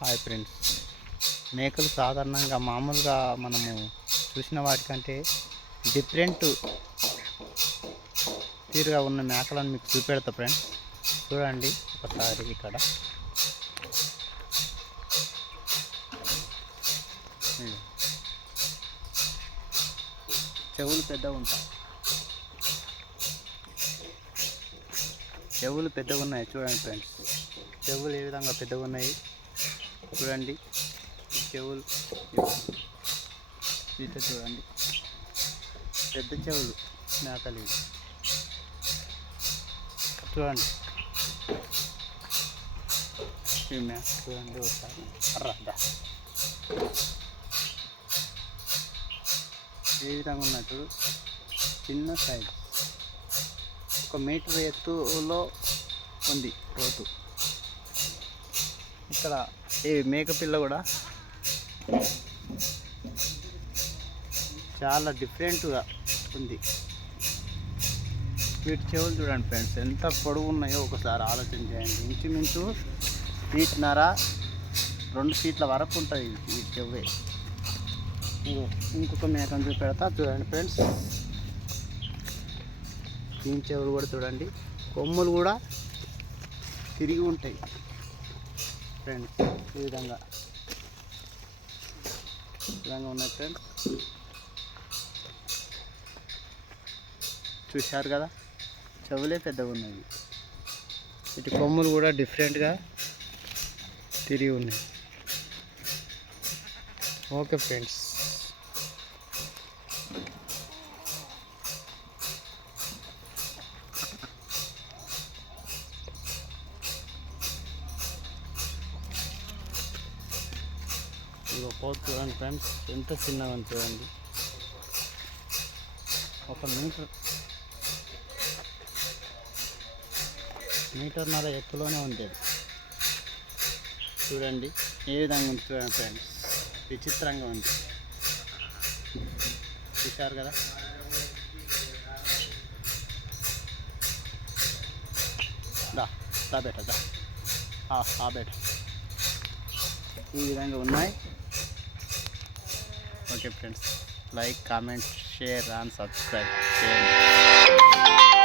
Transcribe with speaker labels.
Speaker 1: Hi friends మేకలు సాధారణంగా మామూలుగా మనము చూసిన వాటికంటే డిఫరెంట్ తీరుగా ఉన్న మేకలను మీకు చూపెడతా ఫ్రెండ్స్ చూడండి ఒకసారి ఇక్కడ. చెవులు పెద్దగా ఉంటాయి. చెవులు పెద్దగా ఉన్నాయి. చూడండి ఫ్రెండ్స్ చెవులు ఏ విధంగా పెద్దగా ఉన్నాయి? చూడండి. చెవులు. ఇట్లా చూడండి. పెద్ద చెవులు మేకలు చూడండి. ఈ మేక చూడండి ఒకసారి. అర్రద్దా ఏ విధంగా ఉన్నట్టు చిన్న సైజ్. ఒక మీటర్ ఎత్తులో ఉంది రోతు ఇక్కడ ఈ మేకపిల్ల కూడా చాలా డిఫరెంట్గా ఉంది. వీటి చెవులు చూడండి ఫ్రెండ్స్ ఎంత పొడవు ఉన్నాయో ఒకసారి ఆలోచన చేయండి. ఇంచుమించు ఫీట్నర రెండు ఫీట్ల వరకు ఉంటుంది వీటి చెవ్వే. ఇంకొక మేకను చూపెడతా చూడండి ఫ్రెండ్స్. దీని చెవులు కూడా చూడండి. కొమ్ములు కూడా తిరిగి ఉంటాయి. ఫ్రెండ్స్ ఈ విధంగా. ఈ విధంగా ఉన్నాయి ఫ్రెండ్స్. చూశారు కదా? చెవులే పెద్దగా ఉన్నాయి. ఇటు కొమ్ములు కూడా డిఫరెంట్గా తిరిగి ఉన్నాయి. Okay friends. ఇంకో పోతు చూడండి ఫ్రెండ్స్ ఎంత చిన్నగా చూడండి. ఒక మీటర్ మీటర్న్నర ఎత్తులోనే ఉంది చూడండి ఏ విధంగా ఉంది చూడండి ఫ్రెండ్స్. విచిత్రంగా ఉంది. చూశారు కదా? దా దా బేట దా. ఆ, ఆ బేట. ఈ విధంగా ఉన్నాయి. Okay friends like comment share and subscribe చేయండి